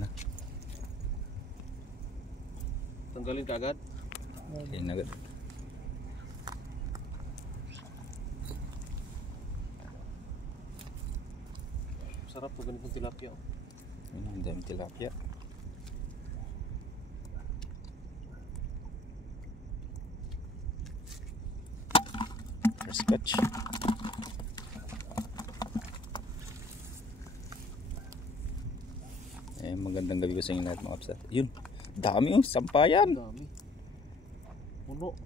na. Tanggalin ka agad? Okay na agad. Sarap pag ganitong tilapia. Yun, ang daming tilapia. First catch. Magandang gabi ko sa inyo lahat mga kapsat. Yun, dami yung sampayan. Dami. Puno.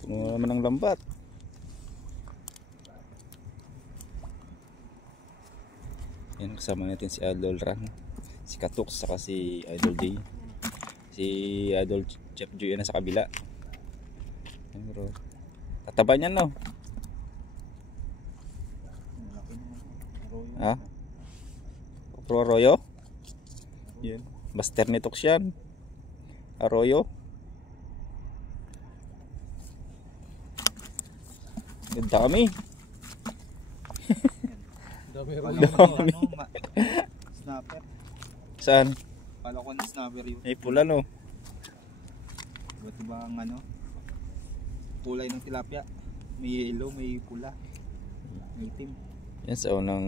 Puno naman ng lambat. Yan, kasama natin si Idol Ran, si Katuk, saka si Idol J. Si Idol Chef Joy na sa kabila. Pero tataba niyan, no? Ha? Pro Arroyo? Yan. Master ni Tox yan. Arroyo. Ang dami. Dami Dami. Snapper. Saan? Kala ko na snapper yun. Ay, pula, no? Iba't iba ang ano, kulay ng tilapia. May yellow, may pula, may itim. Yan sa unang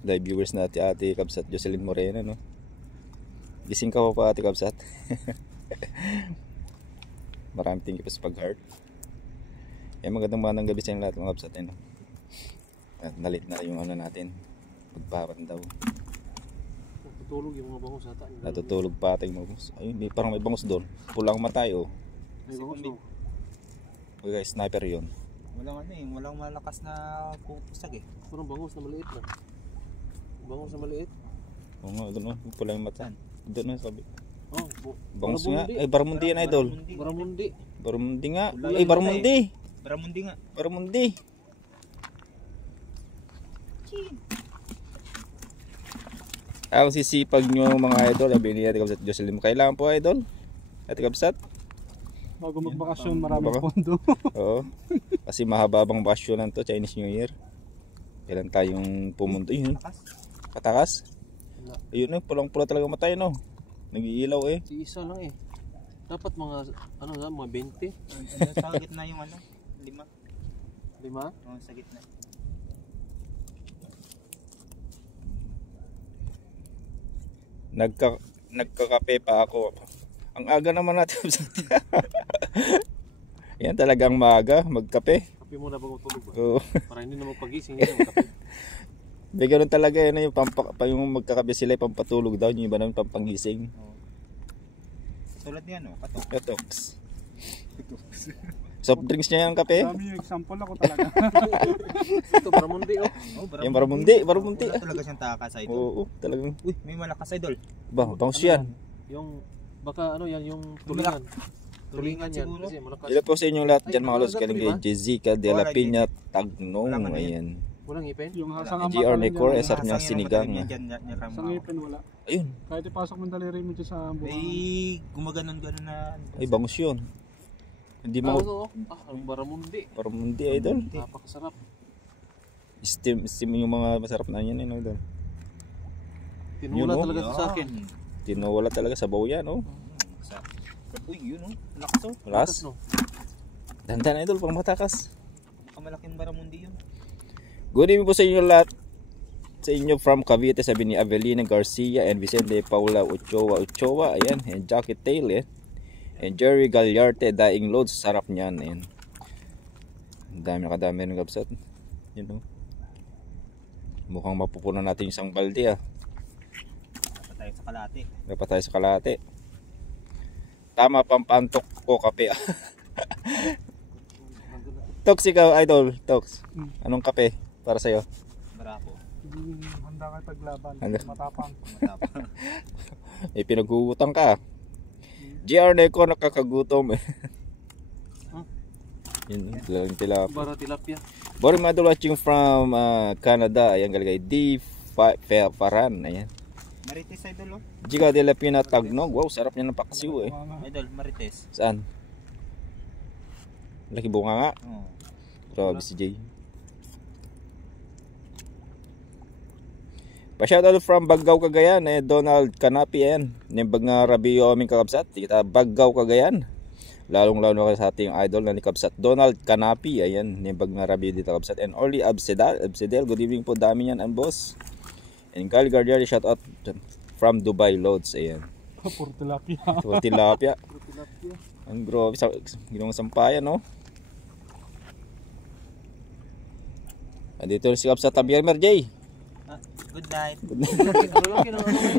live viewers natin, Ate Kabsat Jocelyn Morena, no? Gising ka pa Ate Kabsat. Maraming thank you po sa pag-heart. Magandang gabi sa inyo lahat mga Kabsat, no? At nalit na yung ano natin, pagpapan daw. Natutulog yung mga bangus ata. Natutulog pa ating mga bangus. Ayun, parang may bangus doon. Pulang matay, oh. May bangus no? Okay guys, sniper yun. Walang ano eh, walang malakas na pusag eh. Parang bangus na maliit na. Bangus na maliit. Oo nga, doon, oh. Pulang mata. Doon, oh, sabi. Oh, Bangus nga. Ay, Baramundi yan, Idol. Baramundi. Baramundi nga. Kulay Ay, Baramundi. Baramundi nga. Baramundi. Ang sisipag nyo mga idol, sabi ni Ate Kabsat Jocelyn, kailangan po idol, Ate Kabsat. Bago magbakasyon, maraming pondo. Oo. Kasi mahaba bang bakasyon to, Chinese New Year. Kailan tayong pumunta yun? Katakas? Ayun eh, pulang-pula talaga matay, no? Nag-iilaw eh. Isa lang eh. Dapat mga ano na, mga 20. Sa gitna yung ano, 5. 5? Oo, sa gitna. Nagkakape pa ako. Ang aga naman natin. Yan talagang maaga, magkape. Kape muna bago tulog ba? Oo. Para hindi na magpagising yan magkape. May ganun talaga yun, yung magkakape sila, pampatulog daw, yung iba naman pampangising. Tulad niya no, Katok. Katoks. Soft drinks niya yung kape. Dami yung example ako talaga. Ito Baramundi oh. Yung Baramundi. Wala talaga siyang takas idol. Oo, talagang. Uy, may malakas idol. Ba, bangus yan. Yung baka ano yan, yung tulingan. Tulingan yan siguro. kasi malakas. Ilo po sa inyong lahat dyan mga lods, kaling kay Jessica de la Wala, Piña Tagnong. Wala nga Ayan. Walang ngipin? Yung hasang GR Necor, sarap niya sinigang. Sa ngipin wala. Ayun, Kahit ipasok mo daliri mo dyan sa buwan. May gumaganon-ganon na. ay bangus yun. Hindi mo, Ang Baramundi. Baramundi idol. Napakasarap. Steam yung mga masarap na yan, idol. Tinula Yun, oh. talaga sa akin. Tinawala talaga sa baw yan, oh. Uy, yun oh. Lakas oh. Ras. No? Dandan idol, pang matakas. Kamalaking Baramundi yun. Good evening po sa inyo lahat. Sa inyo from Cavite, sabi ni Avelina Garcia and Vicente Paula Ochoa. Ayan, and Jackie Taylor. And Jerry Gagliarte, Daing Loads. Sarap niyan. Ayan. Nakadami ng Kabsat. Yan o. Mukhang mapupunan natin yung isang balde ah. Patay sa kalate. Dapat tayo sa kalate. Tama, pampantok ko kape. Tox, ikaw idol. Tox, anong kape para sa'yo? Barako. Handa kayo paglaban. Handa. Matapang. Matapang. Pinag-uutang ka. GR Neco, nakakagutom eh. Yun, talagang tilapia. Bara tilapia. Boring mga idol watching from Canada. Ayan, galagay D. Faran. Ayan. Marites idol oh. Giga de la Pina Tagnog. Wow, sarap niya ng paksiw eh. Idol, Marites. Saan? Laki bunga nga. Oo. Grabe si Jay. Pa-shoutout from Baggaw, Cagayan, Donald Canapi, ayan. Nimbag nga Rabio aming kakabsat, kita Baggaw, Cagayan. Lalong-lalo na sa ating idol na ni Kabsat Donald Canapi, ayan. Nimbag nga Rabio dito kabsat. And Orly Absedel, good evening po, dami niyan ang boss. And Gal Guardian, shoutout from Dubai Loads, ayan. Puro tilapia. Puro tilapia. Ang grabe, ginawang sampayan, no? Andito si Kabsat Abiermer J. Good night.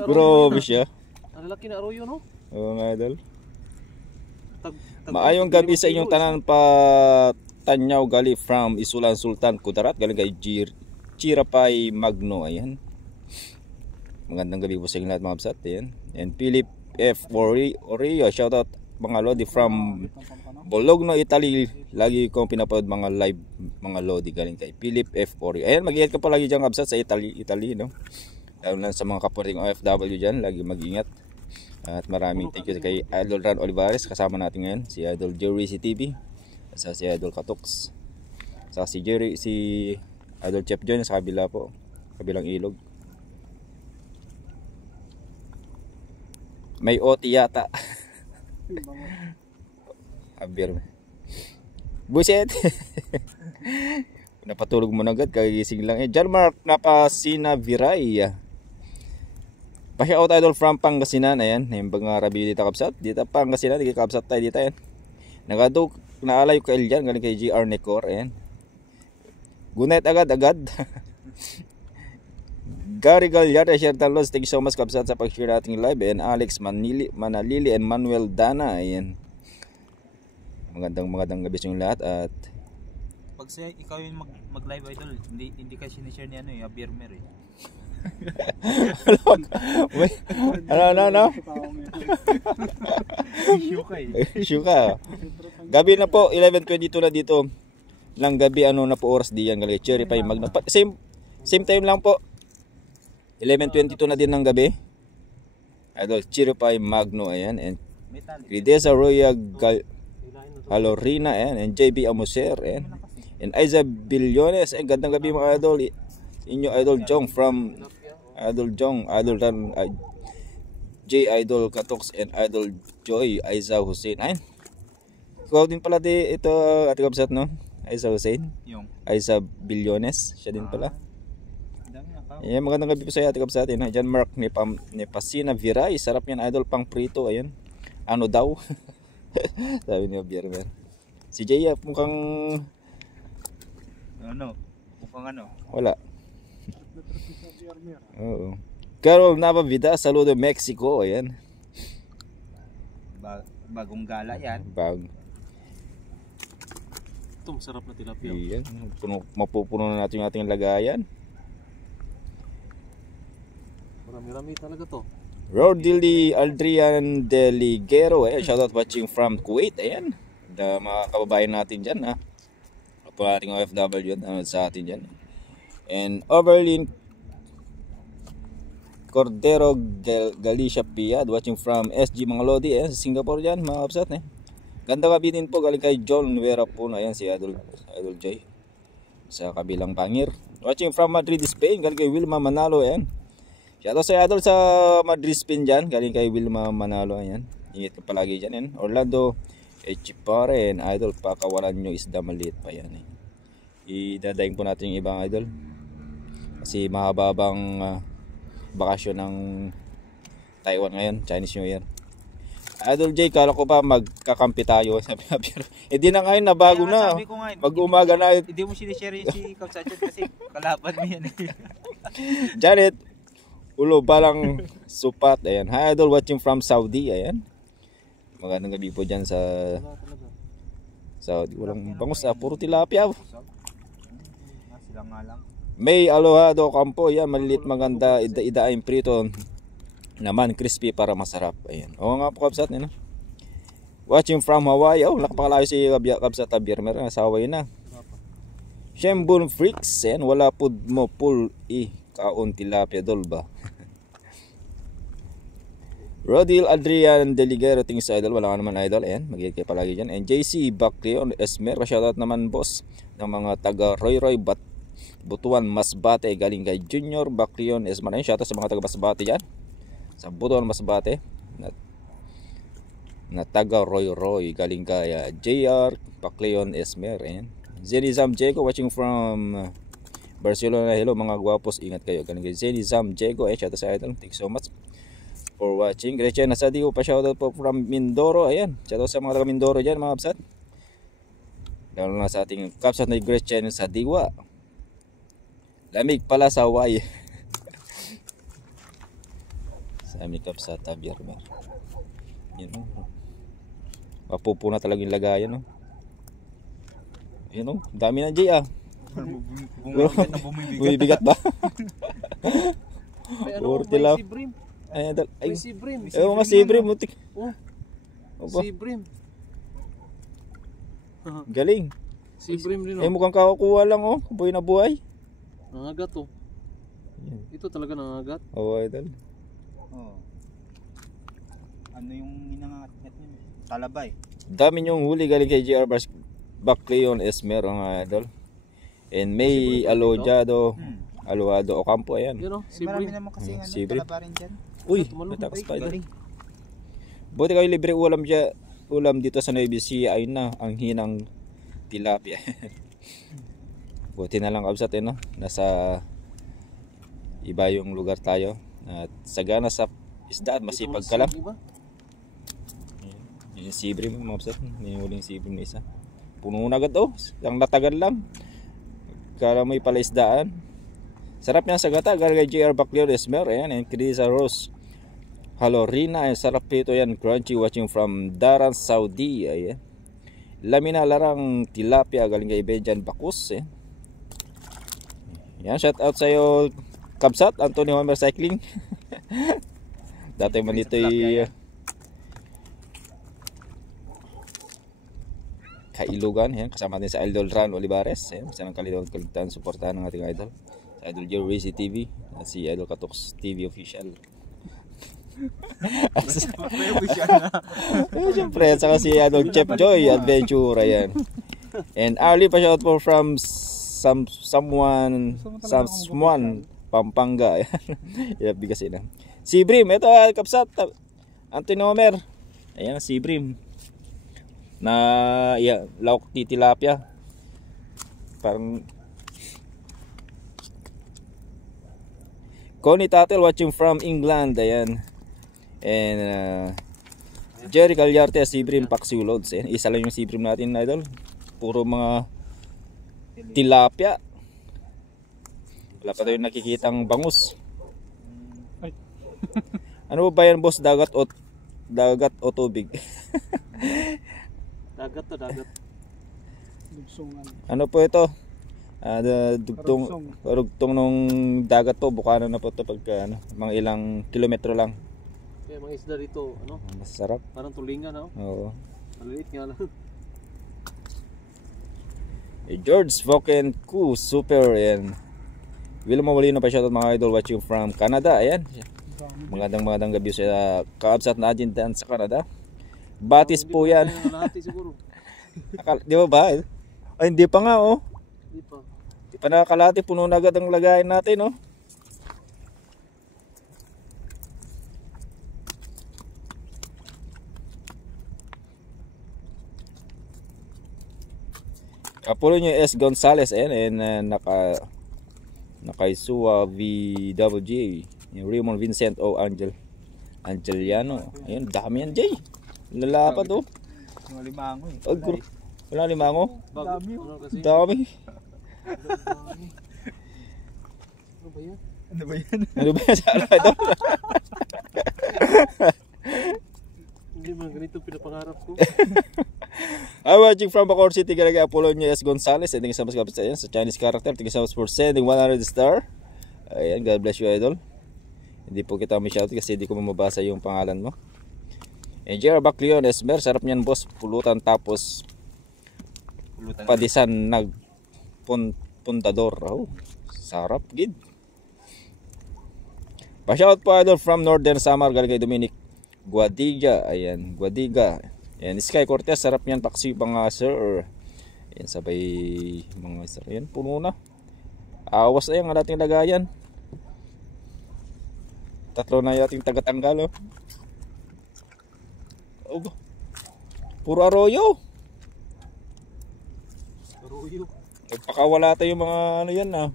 Grabe siya. Ang laki na arroyo, no? Oo nga, idol. Tag- Maayong gabi sa inyong tanan pa Tanyaw gali from Isulan Sultan Kudarat, galing kay Chirapay Magno, ayan. Magandang gabi po sa inyo lahat mga kabsat, ayan. And Philip F. Orio, shoutout mga Lodi from Bologna, Italy. Lagi kong pinapanood mga live mga Lodi galing kay Philip F. Orio. Ayan, mag-ingat ka pa lagi dyan kabsat sa Italy, no? Lalo na sa mga kapwating OFW dyan, lagi mag-ingat. At maraming thank you kay Idol Ran Olivares, kasama natin ngayon, si Idol Jerry CTV, sa si Idol Katox, sa si Jerry, si Idol Chef John sa kabila po, kabilang ilog. May OT yata. Abir. Buset. Napatulog mo na agad, kagising lang. John Mark Napasina Viray. Pa-shoutout idol from Pangasinan, ayan. Yung mga Rabi dito kabsat. Dito Pangasinan, dito kabsat tayo dito, ayan. Nagadok, naalay ko kail dyan, galing kay GR Necor, ayan. Good night agad. Gary Galyard, share downloads. Thank you so much kabsat sa pag-share nating live. And Alex Manalili and Manuel Dana, ayan. Magandang gabi sa inyo lahat. At Pag ikaw yung mag-live idol, hindi ka sinishare ni Abiermer eh. Ano? Issue ka. Gabi na po, 11:22 na dito. Lang gabi, na po oras diyan, galing Cherry Pie Magno. Same time lang po. 11:22 na din ng gabi. Idol Cherry Pie Magno, ayan. And Ridesa Roya Halorina, ayan. And JB Amoser, ayan. And Aiza Billones, ayan. Gandang gabi mga idol. Inyo Idol Jong from Idol Jong, Idol Ran, J Idol Katox and Idol Joy Aiza Hussein. Ayun. Ikaw din pala ito Ate Kabsat, no? Aiza Hussein. Yung Aiza Billones, siya din pala. dami na ka. Ayan, magandang gabi po sa iyo Ate Kabsat. Diyan Mark ni Pasina Viray, sarap yan idol, pang prito, ayun. Ano daw? Sabi ni Biermer. Si Jay mukhang wala. Oo. Carol Navavida, saludo Mexico, ayan. Bagong gala yan. Ito, masarap na tilapia. Ayan. Mapupuno na natin yung ating lagayan. Marami-rami talaga to. Rodili Adrian Deligero, ayan. Shoutout watching from Kuwait, ayan. Mga kababayan natin dyan, ha. Po ating OFW sa atin dyan. And Overlin Cordero Galicia Piad, watching from SG mga Lodi, sa Singapore dyan, mga kapsat. Ganda gabi din po, galing kay John Vera po na yan, si Idol Joy sa kabilang Pangir. Watching from Madrid, Spain, galing kay Wilma Manalo, ayan. Shoutout sa Idol sa Madrid, Spain dyan, galing kay Wilma Manalo, ayan. Ingat ka palagi dyan, ayan. Orlando Echipare, Idol, pakawalan nyo isda, maliit pa yan, Idadaing po natin yung ibang idol kasi mahababang bakasyon ng Taiwan ngayon, Chinese New Year. Idol J, kala ko ba magkakampi tayo, sabi nga, pero hindi na ngayon, nabago na, mag-umaga na. Hindi mo sinishare yung si Kabsat kasi kalaban mo yan Janet Ulo balang supat, ayan. Hi idol, watching from Saudi, ayan. Magandang gabi po dyan sa Saudi. Walang bangus, puro tilapia. Sila nga lang. May alohado kampo, yan, malilit maganda, idaing prito naman, crispy para masarap, ayan. Oo nga po Kabsat, watching from Hawaii, nakapakalayo si Kabsat Abiermer, nasa Hawaii na. Shembun Freaks, ayan, wala po mo pool kaon tilapia dolba. Rodil Adrian Deligero, tingin sa idol, wala ka naman idol, ayan, mag-iit kayo palagi dyan. And JC Bacleon Esmer, shoutout naman boss ng mga taga Roy Butuan Masbate galing kay Junior Baclion Esmer. Ayun, shoutout sa mga taga Masbate dyan. Sa Butuan Masbate. Na taga Roy galing kay JR Baclion Esmer. Ayan. Zenizam Diego watching from Barcelona. Hello mga guwapos, ingat kayo. Galing kay Zenizam Diego. Ayan, shoutout sa idol. Thank you so much for watching. Gretchen Nasadigo pa shoutout po from Mindoro. Ayan, shoutout sa mga taga Mindoro dyan mga kapsat. Lalo na sa ating kapsat na Gretchen Nasadiwa. Lamig pala sa Hawaii. Sa aming kapsat Javier Mer. Yan o. Mapupuna talaga yung lagayan o. Yan o, dami na Jay ah. Bumibigat ba? May ano, Urti lang. may si Brim. Ay, May si Brim. ewan nga si Brim. Mutik. Oh, Aba, si Brim. galing. Si Brim rin Eh oh. mukhang kakakuha lang oh. Buhay na buhay. Nangagat oh. Yan. Ito talaga nangagat. Oh, idol. Oh. Ano yung inangat-ngat niya? Talabay. Dami yung huli galing kay JR Baclion Esmer mga idol. And May Alojado, Aluado Ocampo, ayan. Yan oh, si Marami Brim. naman kasi ano, Si Brim. talaba rin dyan. Uy, Tumalon. natakas pa idol. Galing. Buti kayo libre ulam dyan. Ulam dito sa Nueva Ecija, ayun na, ang hinang tilapia. Buti na lang kabsat no? Nasa iba yung lugar tayo. At sagana sa isda at masipag ka lang. Diba? Yung sibrim mga kapsat, may huling sibrim na isa. Puno na agad oh, ang natagal lang. Kala may palaisdaan. Sarap yan sa gata, galing kay JR Baclion Esmer. Ayan, and Krisa Rose Halorina, ay sarap ito yan, crunchy watching from Daran, Saudi. Ayan. Lamina larang tilapia galing kay Benjan Bacus. Eh. Yan, shout out sa iyo Kabsat, Anthony Homer Cycling. Dati man dito Kailugan, yan, kasama din sa Idol Ran Olivares. Ayan, basta nang kaligtaan suportahan ng ating idol. Sa Idol Jerry TV at si Idol Katox TV official. Siyempre, saka si Chef Joy Adventure, ayan. And early pa shout po from someone Pampanga. Ayan, bigasin na. Si Brim, ito kapsat Anthony Homer. Ayan si Brim. Na lauk di tilapia. Parang Connie Tatel watching from England, ayan. And Jerry Galyarte, Sibrim Paxiulods. Eh. Isa lang yung Sibrim natin, idol. Puro mga tilapia. Wala pa tayo nakikitang bangus. Ay. Ano ba yan, boss? Dagat o tubig? Dagat to, dagat. Dugsungan. Ano po ito? Rugtong nung dagat po. Bukana na po ito pagka mga ilang kilometro lang. Kaya mga isda rito, ano? Masarap. Parang tulingan, no? Oo. Maliit nga lang. George Voken Ku Super, and William Mawalino pa shoutout mga idol watching from Canada. Ayan, magandang gabi sa kaabsat na dyan sa Canada. Batis po yan. Siguro. Di ba ba? Ay, hindi pa nga oh. Hindi pa. Hindi pa nakakalati, puno na agad ang lagayan natin oh. Apollo S. Gonzales, ayan, and nakaisuwa VWJ, yung Raymond Vincent O. Angeliano. Ayun, dami yan, Jay. Lalapad oh. Mga limango eh. Oh, wala limango? Dami Ano kasi? Dami. Ano ba yan? Ano ba yan? Ano ba yan sa ano ito? Hindi man ganito pinapangarap ko. Watching from Bacoor City, Galaga Apollo S. Gonzales. Thank you so much sa Chinese character. Thank you so much for sending 100 star. Ayan, God bless you, idol. Hindi po kita may shoutout kasi hindi ko mabasa yung pangalan mo. And JR Baclion Esmer, sarap niyan boss. Pulutan tapos padisan puntador. Oh, sarap gid. Pa-shout po idol from Northern Samar, galing kay Dominic Guadiga. Ayan, Guadiga. Ayan, Sky Cortez, sarap niyan paksi pang sir. Ayan, sabay mga sir. Ayan, puno na. Awas na yung ating lagayan. Tatlo na yung ating tagatanggal, oh. Oh, puro arroyo. Aroyo. Nagpakawala tayo yung mga ano yan, ah.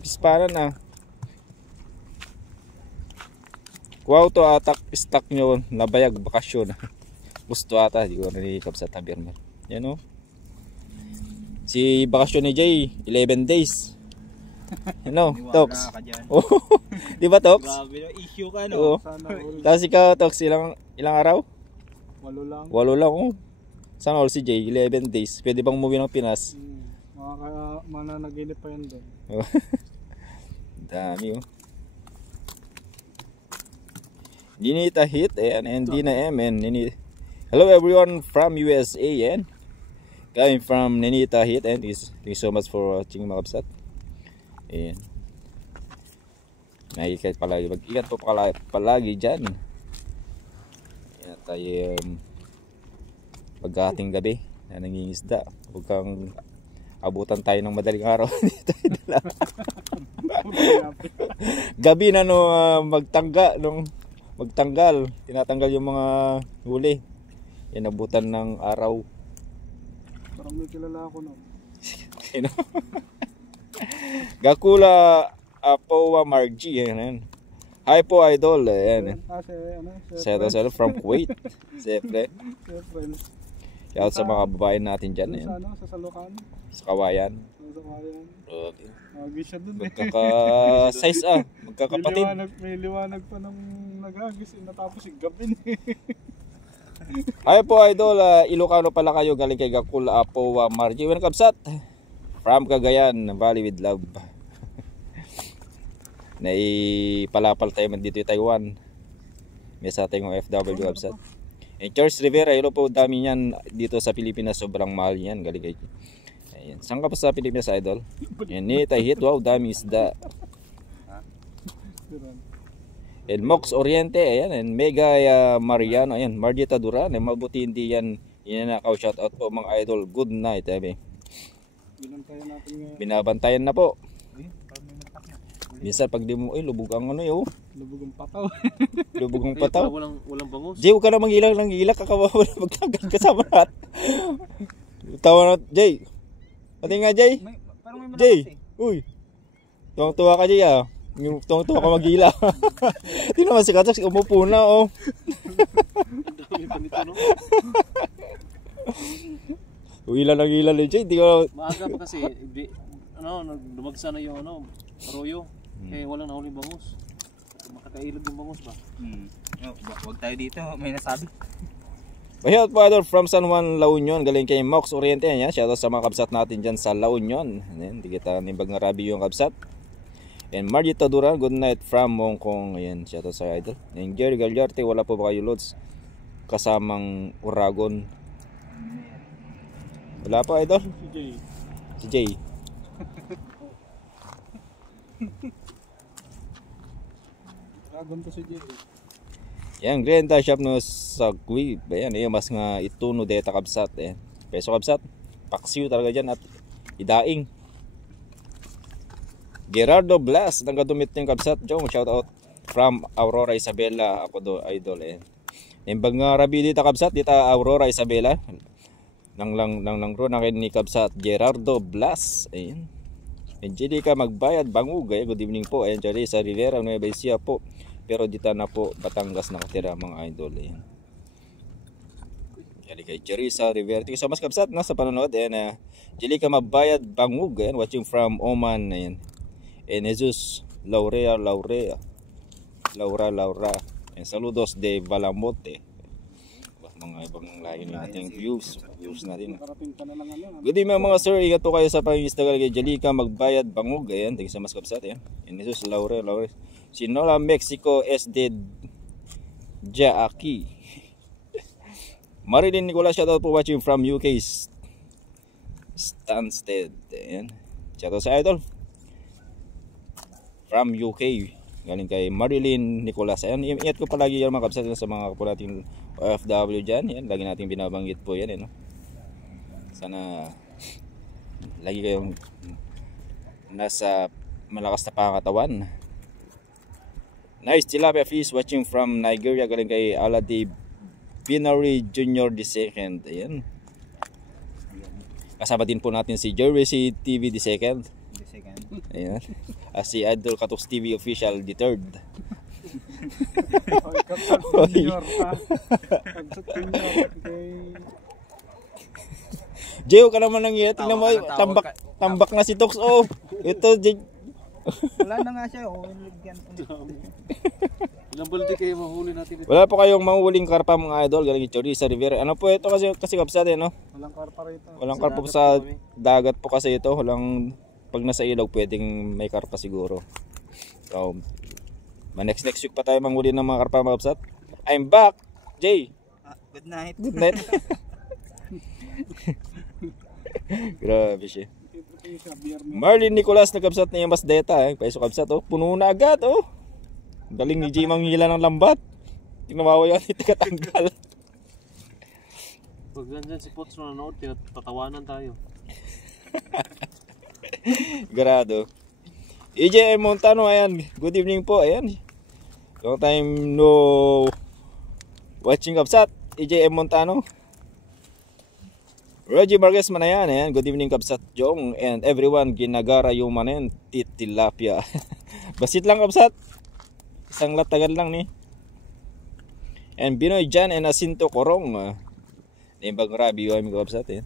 Pispanan, ah. Wow, to atak stock nyo. Nabayag bakasyon. Gusto ata. Di ko nanikap sa taberner. Yan, oh. Si bakasyon ni Jay, 11 days. Ano, Tox? Ka dyan. Oh, di ba, Tox? Grabe na issue ka, no? Oo. Sana all. Tapos ikaw, Tox, ilang araw? 8 lang. 8 lang, oh. Sana all si Jay, 11 days. Pwede bang umuwi ng Pinas? Mananaginip pa yan doon. Oh. Dami, oh. Ninita Hit, and Dina M, and hello everyone from USA, and coming from Ninita Hit, and thank you so much for watching, mga kabsat. Ayan. Mag-ikat palagi. Mag-ikat po palagi dyan. Ayan tayo pag-ating gabi na nangingisda. Huwag kang abutan tayo ng madaling araw. Gabi na magtanggal. Tinatanggal yung mga huli. Yan, abutan ng araw. Parang may kilala ako, no? Sino? Gakula Apowa Margie, yan. Hi po, idol. Ayan. Settle from Kuwait. Siyempre. Shout sa mga babae natin dyan. Ayan. Sa Salukan. Sa Kawayan. Sa Kawayan. Okay. Agis siya dun eh. Magkaka-size, ah. Magkakapatid. May liwanag pa nang nag-agis. Natapos yung gabi eh. Hi po, idol. Ilocano pala kayo. Galing kay Gakula Apowa Margie. Welcome, Sat. From Cagayan Valley with love. Naipalapal tayo man dito yung Taiwan. May sa ating FW website. And Charles Rivera, hello po, dami niyan dito sa Pilipinas, sobrang mahal niyan. Galing kayo. Ayan. Saan ka pa sa Pilipinas, idol? Ayan, Ninita Hit, wow, dami isda. And Mox Oriente, ayan, and Mega Mariano, ayan, Margita Duran, and mabuti hindi yan inanakaw. Shout out po mga idol, good night, ayan. Binabantayan na po. Minsan pag di mo, lubog ang ano yun. Lubog ang pataw. Lubog ang pataw. Walang bangus. Jay, huwag ka na mangilang ng gilak. Kakawawa na magkagat kasama natin. Tawa na, Jay. Pati nga, Jay. Jay, uy. Tuwang-tuwa ka, Jay, ah. Tuwang-tuwa ka magila. Hindi naman si Katak, umupo na, oh. Dami pa nito, no? Ilan ang ilan eh, Jay. Maaga pa kasi, dumagsa na yung arroyo. Kaya walang nahuling bangus. Makakailog yung bangus ba? Huwag tayo dito, may nasabi. Shout po, idol, from San Juan, La Union. Galing kay Mox Oriente. Yan. Shout out sa mga kabsat natin dyan sa La Union. Hindi kita nimbag na rabi yung kabsat. And Margita Duran, good night from Hong Kong. Ayan, shout out sa idol. And Jerry Gagliarte, wala po ba kayo loads? Kasamang Uragon. Wala po, idol? Si Jay. Uragon to si Jay. Yan, Grenda Shop no sa Gui. Ayan, mas nga ituno deta kabsat. Ayan. Peso kabsat. Paksiw talaga dyan at idaing. Gerardo Blas, nanggadumit ng kabsat. Jom, shout out from Aurora Isabela. Ako do, idol. Ayan. Imbag nga rabi dita kabsat, dita Aurora Isabela. Nang ro na kay ni kabsat Gerardo Blas. Ayan. Angelica Magbayad Bangug. Ayan, good evening po. Ayan, Charissa Rivera, Nueva Ecija po. Pero dito na po Batangas nakatira mga idol. Ayan. Yan kay Charissa Rivera. Thank you so much kabsat na sa panonood. Ayan, Angelica Magbayad Bangug. Ayan, watching from Oman. Ayan. And Jesus Laura. Ayan, saludos de Valamote. Mga ibang lahi natin views natin. Good evening mga sir, ingat po kayo sa pag-install kay Angelica Magbayad Bangug. Ayan, thank you so much kabsat. Ayan. And Jesus Laura. Sinola Mexico SD Jaaki. Marilyn Nicolas, shout out po watching from UK Stansted. Ayan. Shout out sa idol from UK. Galing kay Marilyn Nicolas. Ayan, ingat ko palagi yan mga kabsat sa mga kapwa nating OFW dyan. Yan, lagi natin binabanggit po yan. No? Sana lagi kayong nasa malakas na pangatawan. Nice tilapia fish watching from Nigeria, galing kay Aladi Binary Junior II. Ayan. Kasama din po natin si Jerry si TV the second. Ayan. Si Idol Katoks TV official the third. Kapsat senior ha. Kapsat senior. Jeyo ka naman nang iya. Tingnan mo, tambak na si Tox. Oh, ito, Wala na nga siya. Oh, Ilang balde kayo mahuli natin dito? wala po kayong mahuhuling karpa mga idol. Galing Chori sa Rivera. Ano po ito kasi kapsat eh, no? Walang karpa rito. Walang karpa po sa dagat po kasi ito. Walang, pag nasa ilog, pwedeng may karpa siguro. So, next week pa tayo manghuli ng mga karpa mga kapsat. I'm back, Jay. Good night. Good night. Grabe siya. Marlin Nicolas nagkabsat na yung mas data paiso kabsat oh. Puno na agad oh. Galing ni Jay manghila ng lambat. Tinawawa yan ito katanggal. Pag nandyan si Pots na nanood, tatawanan tayo. Garado. EJ Montano, ayan. Good evening po, ayan. Long time no watching kabsat. EJ Montano. Reggie Marquez Manayan, ayan. Good evening Kabsat Jong and everyone, ginagara yung manen tilapia. Basit lang Kabsat. Isang latagan lang ni. And Binoy Jan and Asinto Korong. Ibang rabi yung Kabsat eh.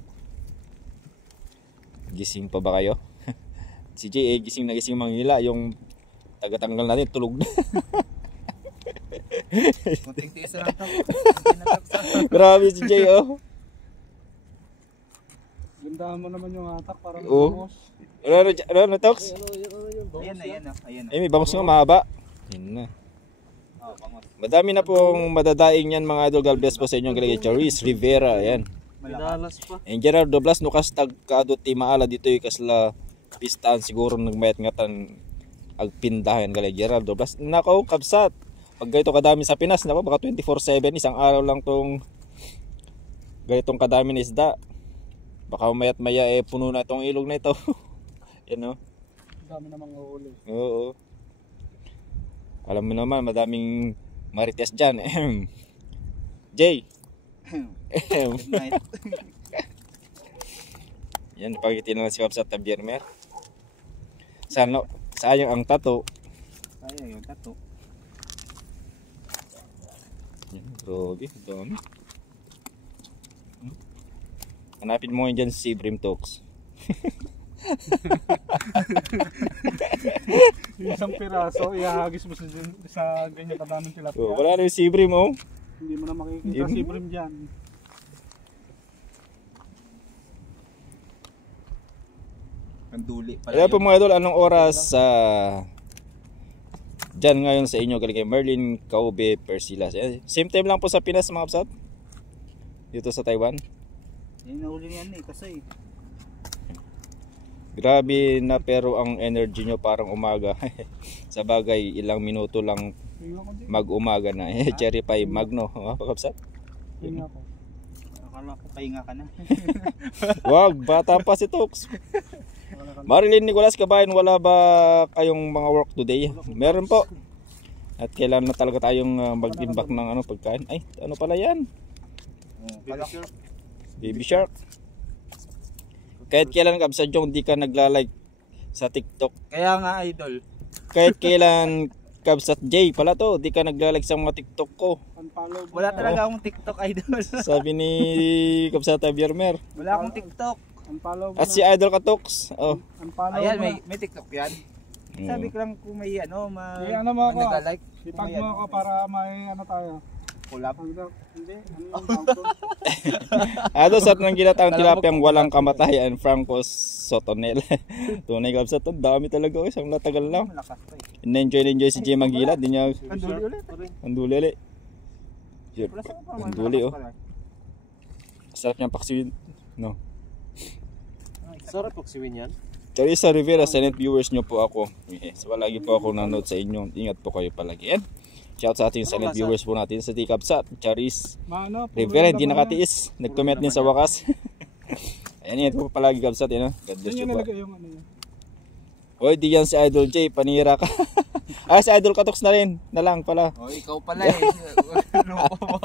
Gising pa ba kayo? Si Jay gising na gising manghila. Yung tagatanggal natin tulog na. Kunting tiis lang ito. Grabe si Jay oh. Gandahan mo naman yung hatak para Oo. mabangos. Ano, Tox? Ayan. Eh, may bangos nga mahaba. Yun na. Madami na pong madadaing yan mga idol. God bless po sa inyong galing. Charis Rivera, ayan. Pinalas pa. And Gerardo Blas, nukas tagkado timaala dito yung kasla pistaan siguro nagmayat nga tan agpindahan galing. Gerardo Blas, nakaw kabsat. Pag ganito kadami sa Pinas, nako baka 24/7, isang araw lang tong ganitong kadami na isda. Baka mayat maya puno na itong ilog na ito. Yan o. Dami namang uhuli. Oo. Alam mo naman, madaming marites dyan. Jay. Good night. Yan, pagitin na si Kapsat na Biermer. Sayang ang tato. Sayang yung tato. Yan, grabe. Dami. Hanapin mo yun dyan si Brim Talks. Isang piraso, ihahagis mo sa ganyan kadaming tilapia. Oh, wala na yung si Brim oh. Hindi mo na makikita si Brim dyan. Ang duli pala. Kaya po mga idol, anong oras dyan ngayon sa inyo galing kay Merlin Kaube Persilas. Same time lang po sa Pinas mga kapsat. Dito sa Taiwan. Yan nahuli yan kasi. Grabe na pero ang energy nyo parang umaga. Sa bagay, ilang minuto lang mag-umaga na. Cherry pie magno. Kapsat? Tingnan ko. Akala ko pahinga ka na. Wag, bata pa si Tox. Marilyn Nicolas Kabayan, wala ba kayong mga work today? Meron po. At kailan na talaga tayong mag-imbak ng pagkain. Ay, ano pala yan? Baby Shark. Kahit kailan Kabsat Jong di ka nagla-like sa TikTok. Kaya nga idol. Kahit kailan Kabsat J pala to, di ka nagla-like sa mga TikTok ko. Wala talaga akong TikTok idol. Sabi ni Kabsat Biermer. Wala akong TikTok. At si Idol Katoks. Oh. Ayan, may TikTok yan. Sabi ko lang kung may nag-like. Ipag mo ako para may tayo. Kulap. Hindi. Ado sa nang ginataang tilapiyang walang kamatayan, Franco Sotonel. Tunay Kabsat, ang dami talaga. Isang latagal lang. Enjoy si Jay Magila. Di niya anduli ulit. Anduli oh. Sarap niyang paksiwin. No. Sarap pagsiwin yan. Charissa Rivera, silent viewers nyo po ako. Yes, palagi po ako nanood sa inyo. Ingat po kayo palagi. And shout sa ating silent viewers po natin sa Tikapsat. Charis Rivera, hindi nakatiis. Nag-comment din sa wakas. Ayan, ingat po palagi Kapsat. God bless you po. Oy, di yan si Idol J, panira ka. Si Idol Katoks na rin, na lang pala. Oh, ikaw pala eh. Loko mo.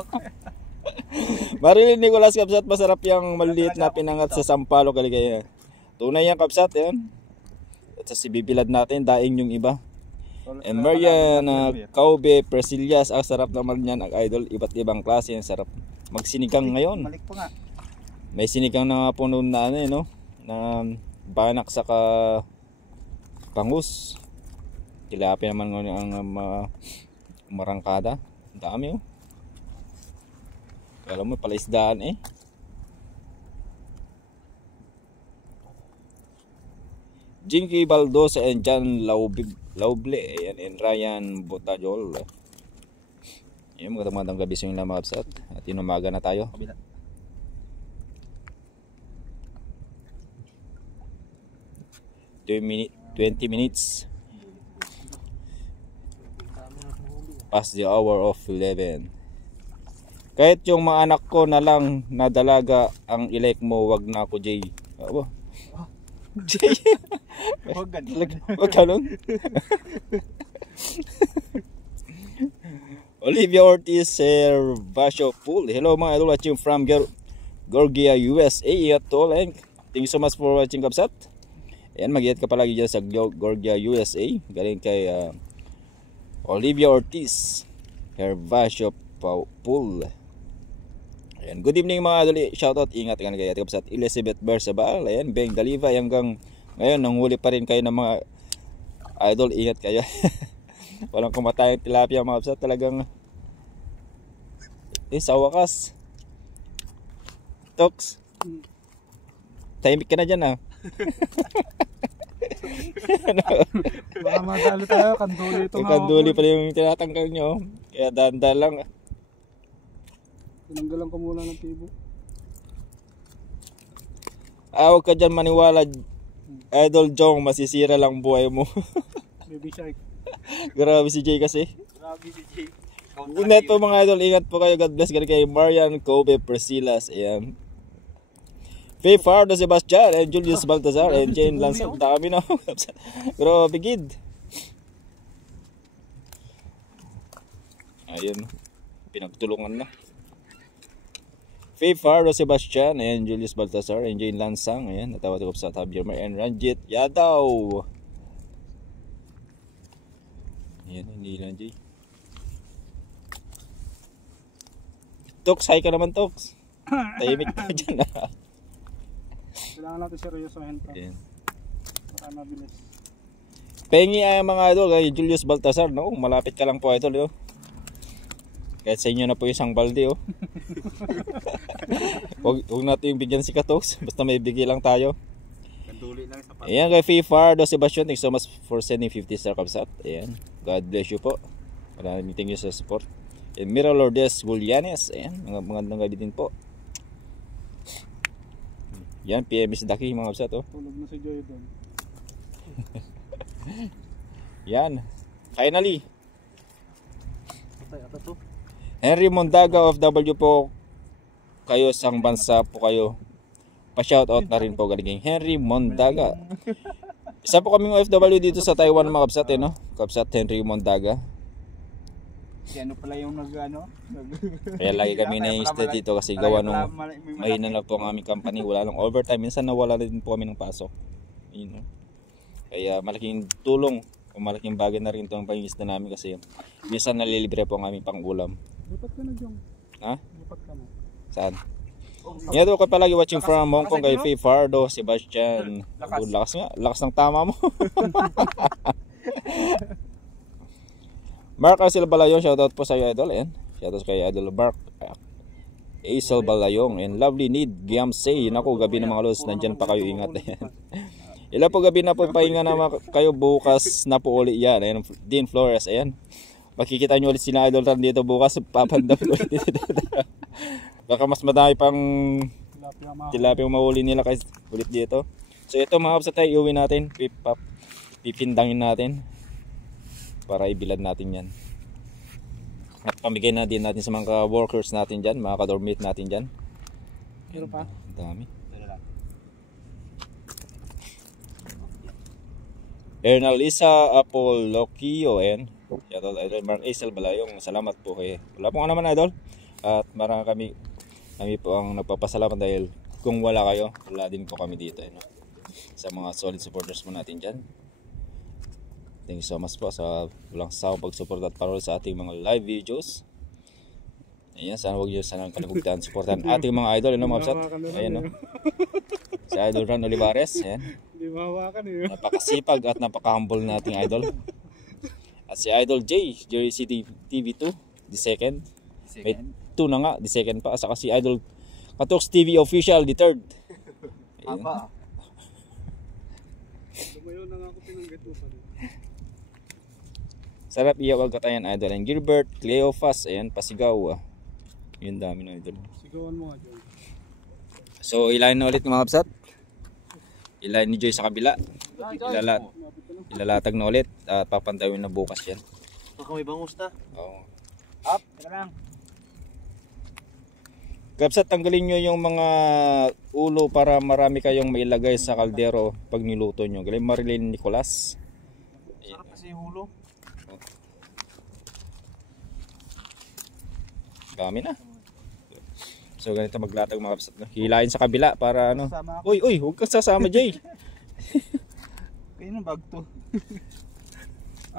Marilyn Nicolas Kapsat, masarap yung maliliit na pinangat sa Sampalo, Kaligaya. Tunay yan Kapsat, yan. At sa sibibilad natin, daing yung iba. And Marian Kaube Presillas, ang sarap naman yan ang Idol. Iba't ibang klase, ang sarap magsinigang ngayon. Malik pa nga. May sinigang na puno na ano eh, no? Na banak saka pangus. Tilapia naman ngayon ang marangkada. Ang dami oh. Alam mo pala isdaan eh. Jinky Baldosa and John Lauble and Ryan Botajol. Yung magandang gabi sa inyo na mga kapsat. At inumaga na tayo. 20 minutes past the hour of 11. Kahit yung mga anak ko na lang na dalaga ang ilike mo, wag na ako Jay. Aba. Jay. Wag ganun. Olivia Ortiz Servacio Pool. Hello mga idol, watching from Georgia, USA. At all, and thank you so much for watching Kapsat. Ayan, mag-iat ka palagi dyan sa Georgia, USA. Galing kay Olivia Ortiz Servacio Pool. Ayan, good evening mga idol. Shoutout, ingat ka na kay Kapsat. Elizabeth Bersabal. Ayan, Beng Daliva. Hanggang ngayon, nanghuli pa rin kayo ng mga idol. Ingat kayo. Walang kumatayang tilapia mga Kapsat. Talagang sa wakas Toks, tahimik ka na dyan Baka madali tayo, kanduli ito yung nga. kanduli pala yung tinatanggal nyo. Kaya dahan-dahan lang. Tinanggalan ko muna ng tibo. Huwag ka dyan maniwala, Idol Jong, masisira lang buhay mo. Baby shark. Grabe si Jay kasi. Grabe si Jay. Ingat po mga idol, ingat po kayo. God bless. Galing kay Marian Kobe Persilas. Ayan. Faye Fardo Sebastian and Julius Baltazar and Jane Lansan. Dami na. Grabe gid. Ayun. Pinagtulungan na. Faye Fardo Sebastian and Julius Baltazar and Jane Lansang. Ayan. Natawa ko sa Javier Mar and Ranjit Yadaw. Ayan. Hindi lang Jay. Toks, hi ka naman Toks. Tahimik ka dyan Kailangan natin seryosohin pa. Ayan. Para mabilis. Pengi ay mga idol kay Julius Baltazar, no? Malapit ka lang po idol, oh. Kahit sa inyo na po isang balde, oh. Huwag natin yung bigyan si Katoks, basta may bigay lang tayo. Kanduli lang sa Ayan kay Faye Fardo Sebastian, thanks so much for sending 50 star Kapsat. Ayan, God bless you po. Maraming thank you sa support. And Mira Lourdes Gulianes, ayan, magandang gabi din po. Yan, PMS Daki mga Kapsat, oh. Tulog na si Joy doon. Yan, finally. Patay ata to. Henry Mondaga of W po kayo, sang bansa po kayo. Pa-shoutout na rin po galing Henry Mondaga. Isa po kaming OFW dito sa Taiwan mga Kapsat, no? Kapsat Henry Mondaga. Ano pala yung Kaya lagi kami na-stay dito kasi gawa nung mahina na po ang aming company. Wala lang overtime. Minsan nawala na din po kami ng pasok. Yun, no? Kaya malaking tulong o malaking bagay na rin itong pangingisda namin kasi minsan nalilibre po ang aming pang-ulam. Lipat ka na, Jong. Ha? Lipat ka na. Saan? Yan ko palagi watching from Hong Kong kay Faye Fardo, Sebastian. Lakas nga. Lakas ng tama mo. Mark Arcel Balayong, shoutout po sa iyo idol. Ayan. Shoutout kay Idol Mark Acel Balayong and lovely need Giamsay. Naku, gabi ng mga los, nandyan pa kayo, ingat. Ayan. Ilan po gabi na po pahinga na kayo, bukas na po ulit yan. Ayan, Dean Flores, ayan. Makikita nyo ulit sila Idol Ran dito bukas, papandam ulit dito. Baka mas madami pang tilapia mahuli nila kasi ulit dito. So ito mga kapsat, tayo iuwi natin, pipindangin natin para ibilad natin yan. At pamigay na din natin sa mga workers natin dyan, mga ka-dormate natin dyan. Meron pa? Dami. Ernalisa Apolokio, ayan. Shoutout idol. Mark Aisel Balayong, salamat po kay. Wala po naman idol. At marami kami po ang nagpapasalamat dahil kung wala kayo, wala din po kami dito. Ano? Sa mga solid supporters mo natin dyan. Thank you so much po sa walang sawang pag-support at parol sa ating mga live videos. Ayan, sana huwag nyo sanang kalimutan supportan ating mga idol. Ano mga kapsat? Ayan no. Si Idol Ron Olivares. Ayan. Hindi mahawakan eh. Napakasipag at napaka-humble nating idol. At si Idol J, Jerry City TV2, the second. May 2 na nga, the second pa. Saka si Idol Katox TV Official, the third. Ayun. Lumayo na nga ako pinanggatupan. Sarap iyawag katayan idol. And Gilbert Cleophas, ayan, Pasigaw. Yun dami na idol. Sigawan mo nga dyan. So ilahin na ulit mga kapsat. Ilahin ni Joy sa kabila. Ilalatag na ulit at papantawin na bukas yan. Baka may bangus na. Oo. Up, tira lang. Kapsat, tanggalin nyo yung mga ulo para marami kayong mailagay sa kaldero pag niluto nyo. Galing Marilyn Nicolas. Sarap kasi yung hulo. Dami na. So ganito maglatag mga kapsat. Hilahin sa kabila para ano. Sama ako. Uy, huwag kang sasama Jay. Kaya ng bag to.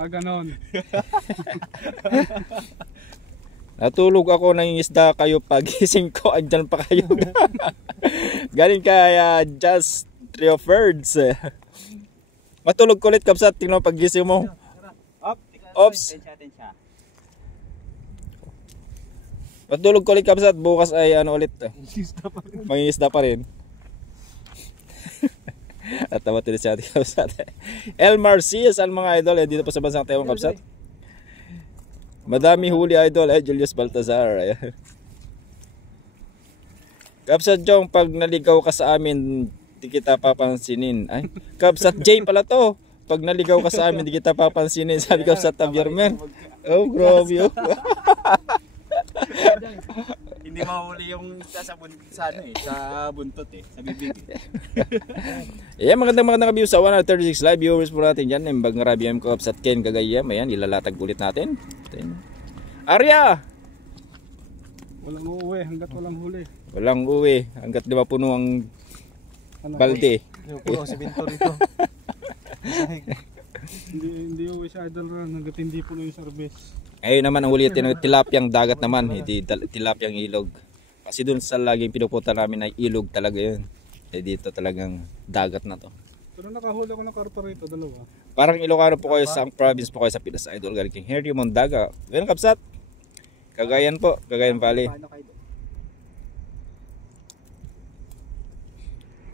Ganon. Natulog ako ng isda kayo pagising ko. Andyan pa kayo. Galing kaya just 3 of birds. Matulog ko ulit kapsat. Tingnan mo pagising mo. Up. Ops. Tensya. Matulog ko ulit kapsat. Bukas ay ano ulit. Mangingisda pa rin. At tawa tuloy si ating kapsat. Elmar Cias ang mga idol. Dito po sa bansang Taiwan kapsat. Madami huli idol. Julius Baltazar. Kapsat Jong, pag naligaw ka sa amin, di kita papansinin. Ay, Kapsat J pala to. Pag naligaw ka sa amin, di kita papansinin. Sabi Kapsat Tabierman. Oh, grabe. Hindi mahuli yung sa buntot eh, sa bibig. Ayan, magandang review sa 136 live viewers po natin dyan. Mbag nga review ko Kapsat Ken Gagayam. Ayan, ilalatag ulit natin. Arya! Walang uuwi hanggat walang huli. Walang uwi. Hanggat di ba puno ang balde. Puno si Binto dito. Hindi uuwi si Idol Ron hanggat hindi puno yung service. Ayun naman ang huli tilapyang dagat naman, hindi tilapyang ilog. Kasi doon sa laging pinupunta namin ay ilog talaga yun. Eh dito talagang dagat na to. Pero nakahuli ako ng karpa rito, 2. Parang Ilocano po kayo sa province po kayo sa Pilas Idol. Galing King Henry Mondaga. Ganun kapsat. Cagayan po, Cagayan Valley.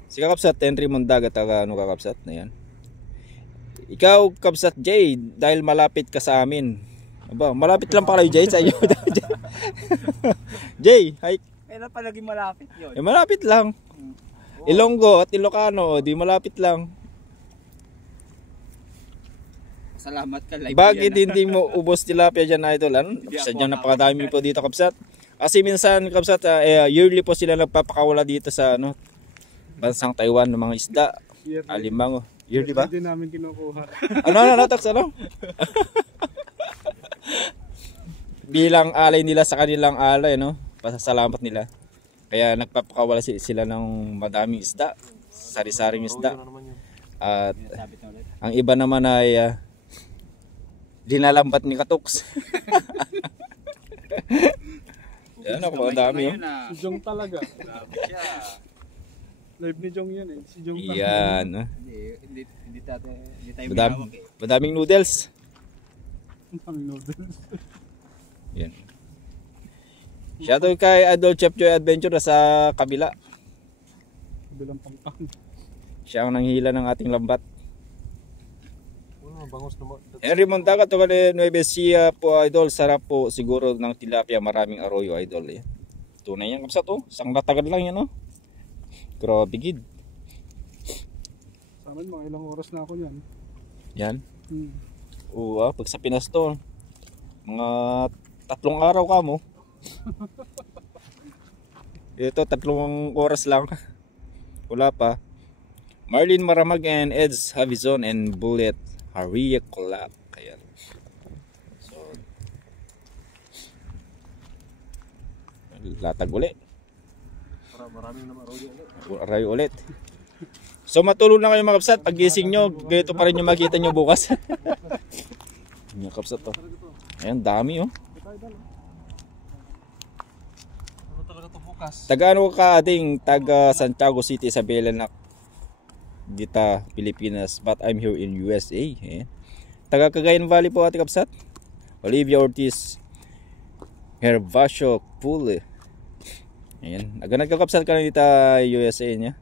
Si Kapsat Henry Mondaga taga ano ka kapsat na yan. Ikaw Kapsat J, dahil malapit ka sa amin. Aba, malapit lang pa kayo Jay sa iyo. Jay, hi. Kailan pa lagi malapit yun? Eh, malapit lang. Ilonggo at Ilocano, di malapit lang. Salamat ka like. Bakit hindi mo ubos tilapia dyan idol? Ano? Sadyang napakadami po dito kapsat. Kasi minsan kapsat, yearly po sila nagpapakawala dito sa ano, bansang Taiwan ng mga isda. Alimango. Yearly ba? Hindi namin kinukuha. Ano, Tax, ano? Bilang alay nila sa kanilang alay, no? Pasasalamat nila. Kaya nagpapakawala sila ng madaming isda, sari-saring isda. At ang iba naman ay dinalambat ni Katox. Yan ako, madami. Si Jong talaga. Live ni Jong yan eh. Si Jong talaga. Yan. Hindi tayo Madaming noodles. noodles. Yan. Shoutout kay Adol Chef Joy Adventure sa kabila. Bilang pampang. Siya ang nanghila ng ating lambat. Bangus naman. Henry Montaga to kay Nueva Ecija po idol. Sarap po siguro ng tilapia. Maraming arroyo idol. Eh. Tunay yan kapsa to. Isang latagan lang yan oh. Grabe gid. Sa amin mga ilang oras na ako yan. Yan. Oo pag sa Pinas to. Mga 3 araw ka mo. Ito 3 oras lang. Wala pa. Marlene Maramag and Eds Havizon and Bullet Aria Collab. Ayan. So, latag ulit. Para maraming naman arroyo ulit. Aray ulit. So matulog na kayo mga kapsat. Pag gising nyo, ganito pa rin yung makita nyo bukas. Mga kapsat to. Ayan, dami oh. Ano talaga to bukas? Taga ano ka ating taga Santiago City, Isabela na dita Pilipinas, but I'm here in USA. Ayan. Taga Cagayan Valley po ating kapsat. Olivia Ortiz Hervasio Pule. Ayan, nagkakapsat ka na dito USA niya.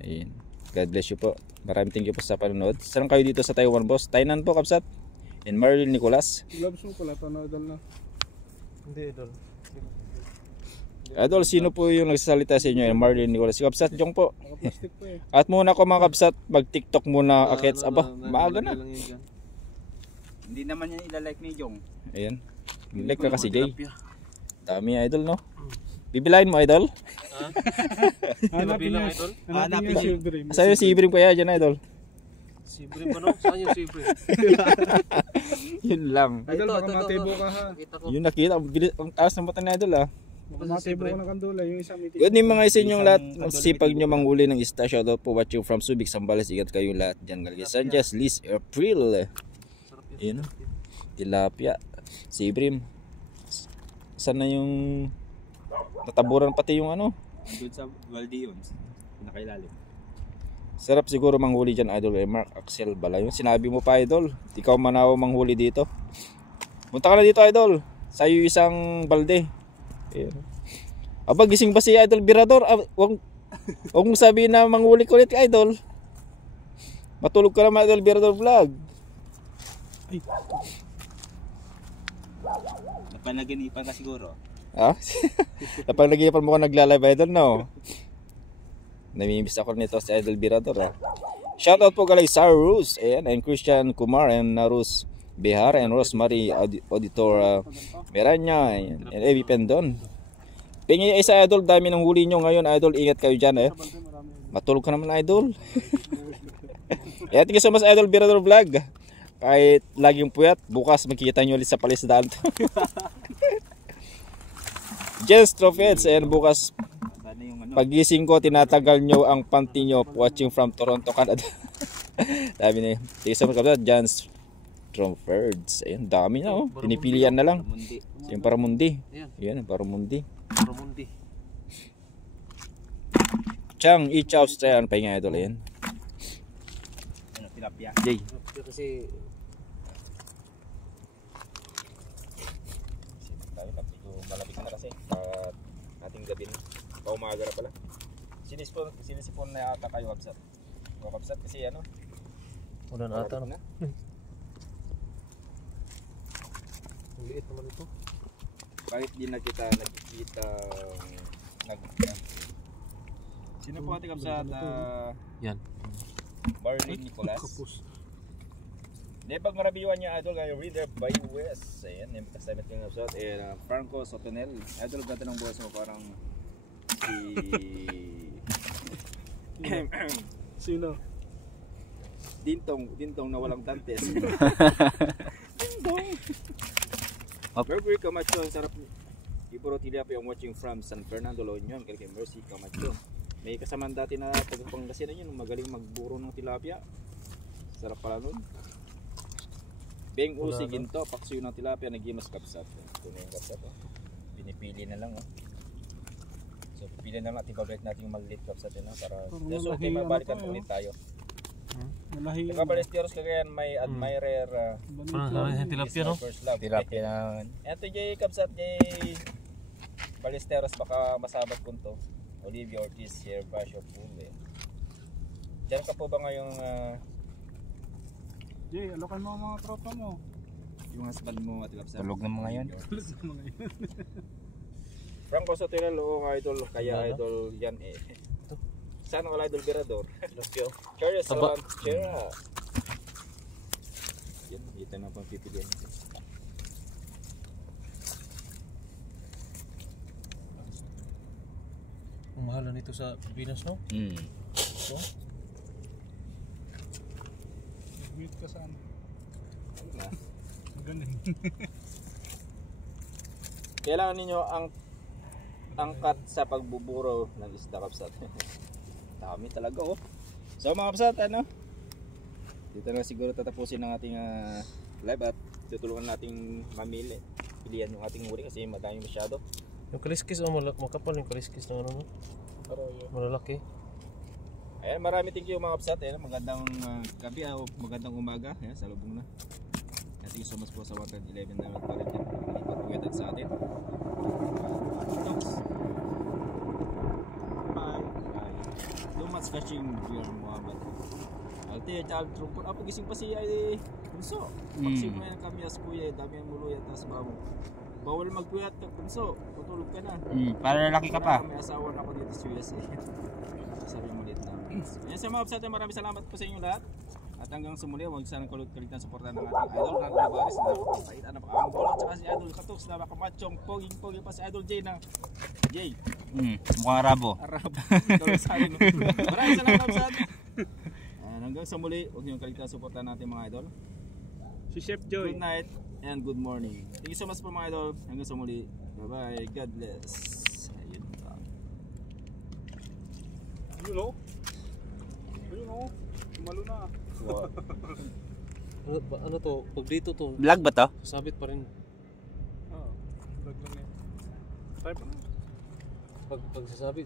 Ayan, God bless you po. Maraming thank you po sa panonood. Saan kayo dito sa Taiwan boss? Tainan po kapsat. And Marilyn Nicolas. Gloves mo pala, Idol na. Hindi, idol. Idol, sino po yung nagsasalita sa inyo? And Marilyn Nicolas. Si kapsat Jong po. Naka-plastic pa eh. At muna ko mga kapsat, mag-TikTok muna akets. Aba, maaga na. Hindi naman yan ilalike ni Jong. Ayan. Like ka kasi Jay. Dami idol no. Bibilahin mo idol. Hanapin Bilang niya. idol. Hanapin niya si Dream. Sa'yo si Ibrim kaya dyan idol. Siyempre ba no? Saan yung siyempre? Yun lang. Idol, baka matibo ka ha. Kita ko. Yun nakita, ang taas ng mata na idol ah. Baka matibo ka ng kandula. Yung isang meeting. Good evening mga isa inyong lahat. Sipag nyo manghuli ng isda. Shoutout po watching from Subic, Sambales. Ingat kayong lahat dyan. Galgay Sanchez, Liz, April. Yun oh. Tilapia. Si Ibrim. Saan na yung nataburan pati yung ano? Doon sa Valdion. Pinakailalim. Sarap siguro manghuli dyan idol. Mark Axel Bala. Yung sinabi mo pa idol. Ikaw manaw manghuli dito. Punta ka na dito idol. Sa'yo isang balde. Ayan. Aba gising ba si idol Birador? Huwag mong sabihin na manghuli ko ulit idol. Matulog ka naman idol Birador vlog. Ay. Napanaginipan ka siguro. Ha? Napag-nagipan mo ko nagla-live idol no? Namimiss ako nito si Idol Birador ha. Shoutout po kay Sarah Rus and Christian Kumar and Narus Behar and Rosemary Auditor Meranya and Evi Pendon. Pingi isa idol, dami ng huli nyo ngayon idol, ingat kayo dyan eh. Matulog ka naman idol. Thank you so much Idol Birador vlog. Kahit laging puyat, bukas makikita nyo ulit sa palisdaan to. Jens Tropeds and bukas pagising ko tinatagal nyo ang panty nyo watching from Toronto, Canada. Dami na yun. Sige sa mga Jens Tropeds. Ayun, dami na oh. Pinipilian na lang. Yung Paramundi. Yan, Paramundi. Paramundi. Chang, Ichaw, Strayan, pahinga idol yan. Ano, tilapia. Jay. Kasi Malamig na kasi ating gabi na. Paumaga na pala. Sinisipon na yata kayo kapsat. O kapsat kasi ano? ulan ata no. Ang liit naman ito. Bakit di na kita nakikita Sino po ating kapsat? Yan. Marlene Nicolas. Nepag marabiwan niya idol kayo Reader by West. Ayan, yung kasama yung kapsat. Franco Sotonel. Idol gata ng boss mo parang Sino? Dintong na walang dantes. Dintong. Burger Camacho, ang sarap. Ipuro tilapia yung watching from San Fernando, La Union. Kay Mercy Camacho. May kasamaan dati na taga-Pangasinan yun, magaling magburo ng tilapia. Sarap pala nun. Beng Usi Ginto, paksiyo ng tilapia, nagimas kapsat. Ito na yung kapsat. Pinipili na lang. So pipili na lang at ibabalik natin yung maliit kapsat yun para so okay, mabalikan ulit tayo. Malahi. Nagkabalesteros kagayan may admirer Tilapia no? Tilapia naman. Ito Jay kapsat Jay Balesteros baka masabat kunto. Olivia Ortiz here, Basho Pule. Diyan ka po ba ngayong Jay, alokan mo ang mga tropa mo. Yung husband mo at kapsat. tulog na mga yan? Tulog sa mga yun. Franco Sotonel o idol kaya idol yan eh. Saan ka idol Birador? Tilapia. Charles Salant Chera. Yan, ito na pang pipilian natin. Ang mahal nito sa Pilipinas no? Hmm. So, Mag-mute ka sana. Na. Ang galing. Kailangan ninyo ang angkat sa pagbuburo ng isda kapsat. Dami talaga oh. So mga kapsat, ano? Dito na siguro tatapusin ang ating live at tutulungan nating mamili. Pilihan yung ating huli kasi madami masyado. Yung kaliskis, makapal yung kaliskis ng ano, no? Arroyo. Malalaki. Ayan, marami thank you mga kapsat. Ayan, magandang gabi o magandang umaga. Ayan, salubong na. Thank you so much po sa 111 na pa rin ipagpagatan sa atin. Bye. Too much catching dear Muhammad. Alte, child trooper. Pagising pa siya ay punso. Pagsing mo yan kami as kuya, dami ang muluya tas babo. Bawal magpuyat ka punso. Tutulog ka na. Para lalaki ka pa. May asawa na ako dito sa USA. Sabi mo ulit na. Ayan sa mga kapsat, maraming salamat po sa inyo lahat. At hanggang sa muli, huwag sanang kalit-kalitan suportahan ng ating idol Ran Olivares na napakapait na napakaambulo at saka si Idol Katox na nakamachong poging-pogi pa si Idol J na J Mukhang arabo. Arab. Maraming salamat kapsat. Hanggang sa muli, huwag niyong kaligtan suportahan natin mga idol. Si Chef Joy. Good night and good morning. Thank you so much po mga idol. Hanggang sa muli. Bye bye. God bless. Ayun pa. Ayun o. Ayun o. Malo na. Wow. Ano to? Pag dito to, Vlog ba to? sabit pa rin. Oo. Vlog lang yan. Try pa na. Pag sasabit,